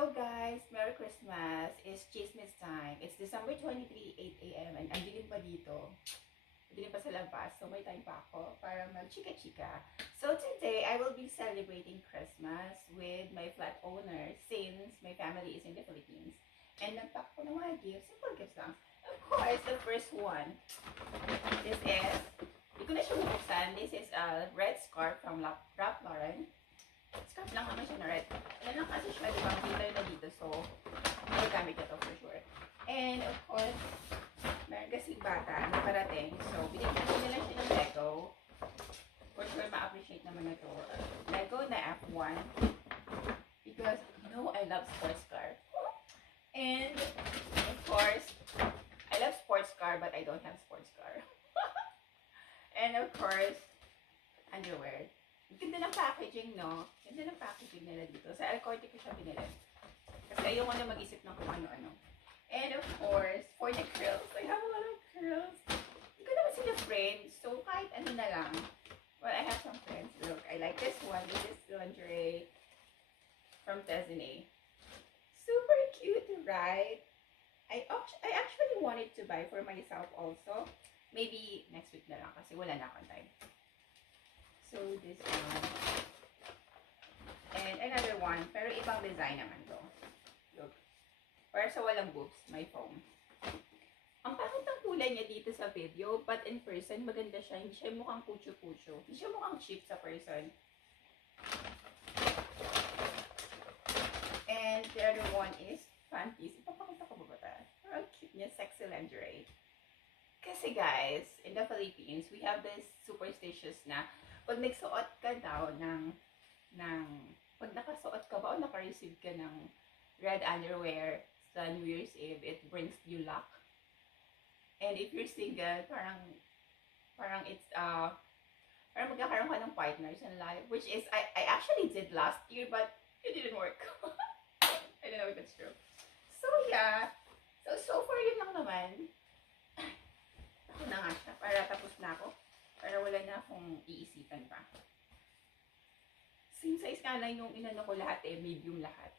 Hello guys! Merry Christmas! It's Chismis time. It's December 23, 8 a.m. and ang dilim pa dito. Dilim pa sa labas. So may time pa ako para mag-chika-chika. So today, I will be celebrating Christmas with my flat owner since my family is in the Philippines. And nagpack ko ng mga gifts. Simple gifts lang. Of course, the first one. This is, hindi ko na siya bubuksan. This is a red scarf from Ralph Lauren. Scarf lang naman siya na red. Ano lang kasi siya, di ba? Glitter na dito. So, magagamit ko to for sure. And, of course, meron kasing bata na parating. So, binigyan ko nila siya ng Lego. For sure, ma-appreciate naman na to. Lego na F1. Because, you know, I love sports car. And, of course, I love sports car, but I don't have sports car. And, of course, underwear. Ganda ng packaging, no? Ganda ng packaging nila dito. Sa Alcorte ko siya binili. Kasi ayaw ko na mag-isip ng kung ano-ano. And of course, for the curls, I have a lot of curls. Hindi ko naman sila friends. So, kahit ano na lang. Well, I have some friends. Look, I like this one. This is lingerie from Tesine. Super cute, right? I actually wanted to buy for myself also. Maybe next week na lang kasi wala na akong time. So, this one. And another one. Pero ibang design naman to. Look. Para sa walang boobs, may foam. Ang pangit ang kulay niya dito sa video, but in person, maganda siya. Hindi siya mukhang kucho-kucho. Hindi siya mukhang cheap sa person. And the other one is panties. Ipapakita ko ba ito? Ang cute niya, sexy lingerie. Kasi guys, in the Philippines, we have this superstitious na pag nagsuot ka daw pag nakasuot ka ba o naka-receive ka ng red underwear sa New Year's Eve, it brings you luck. And if you're single, parang it's, parang magkakaroon ka ng partners in life, which is, I actually did last year, but it didn't work. I don't know if it's true. So yeah, so far yun lang naman. Ako na nga siya, para tapos na ako. Para wala na akong iisipan pa. Same size ka lang yung inano ko lahat medium lahat.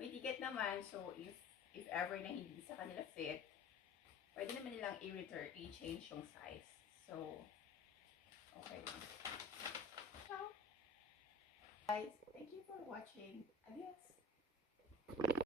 May ticket naman, so if ever na hindi sa kanila fit, pwede naman nilang i-return, i-change yung size. So, okay lang. Ciao! Guys, thank you for watching. Adios!